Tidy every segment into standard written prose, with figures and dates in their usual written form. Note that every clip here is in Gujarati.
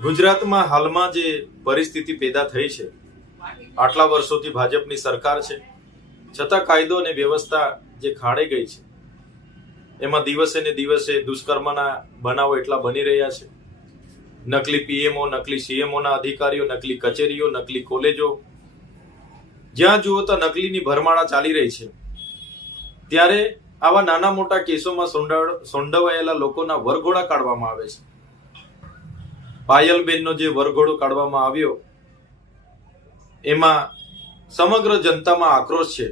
ગુજરાતમાં હાલમાં જે પરિસ્થિતિ પેદા થઈ છે, આટલા વર્ષોથી ભાજપની સરકાર છે, છતાં કાયદો અને વ્યવસ્થા જે ખાડે ગઈ છે, એમાં દિવસે ને દિવસે દુષ્કર્મના બનાવો એટલા બની રહ્યા છે. નકલી પીએમઓ, નકલી સીએમઓના અધિકારીઓ, નકલી કચેરીઓ, નકલી કોલેજો, જ્યાં જુઓ તો નકલીની ભરમાળા ચાલી રહી છે. ત્યારે આવા નાના મોટા કેસોમાં સંડોવાયેલા લોકોના વરઘોડા કાઢવામાં આવે છે. પાયલબેનનો જે વરઘોડો કાઢવામાં આવ્યો, એમાં સમગ્ર જનતામાં આક્રોશ છે.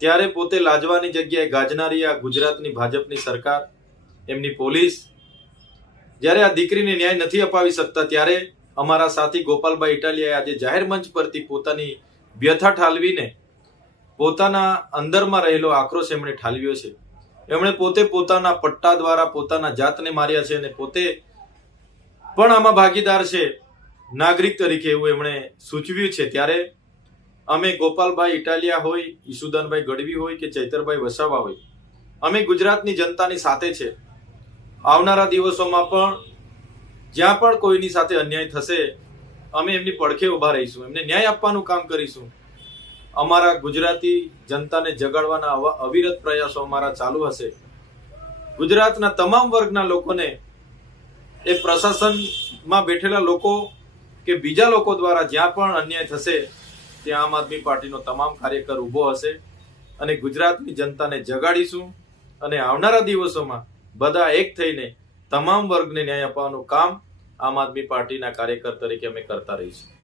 ત્યારે પોતે લાજવાની જગ્યાએ ગાજનારી આ ગુજરાતની ભાજપની સરકાર, એમની પોલીસ, જ્યારે આ દીકરીને ન્યાય નથી અપાવી શકતા, ત્યારે અમારા સાથી ગોપાલભાઈ ઇટાલિયાએ આજે જાહેર મંચ પરથી પોતાની વ્યથા ઠાલવીને પોતાના અંદરમાં રહેલો આક્રોશ એમણે ઠાલવ્યો છે. એમણે પોતે પોતાના પટ્ટા દ્વારા પોતાના જાતને માર્યા છે અને પોતે પણ આમાં ભાગીદાર છે નાગરિક તરીકે, એવું એમણે સૂચવ્યું છે. ત્યારે અમે ગોપાલભાઈ ઇટાલિયા હોય, ઈસુદાનભાઈ ગઢવી હોય કે ચૈતરભાઈ વસાવા હોય, અમે ગુજરાતની જનતાની સાથે છે. આવનારા દિવસોમાં પણ જ્યાં પણ કોઈની સાથે અન્યાય થશે, અમે એમની પડખે ઉભા રહીશું, એમને ન્યાય આપવાનું કામ કરીશું. અમારા ગુજરાતી જનતાને જગાડવાના અવિરત પ્રયાસો અમારા ચાલુ હશે. ગુજરાતના તમામ વર્ગના લોકોને, એ પ્રશાસનમાં બેઠેલા લોકો કે બીજા લોકો દ્વારા જ્યાં પણ અન્યાય થશે, ત્યાં આમ આદમી પાર્ટીનો તમામ કાર્યકર ઉભો હશે અને ગુજરાતની જનતાને જગાડીશું. અને આવનારા દિવસોમાં બધા એક થઈને તમામ વર્ગને ન્યાય આપવાનું કામ આમ આદમી પાર્ટીના કાર્યકર તરીકે અમે કરતા રહીશું.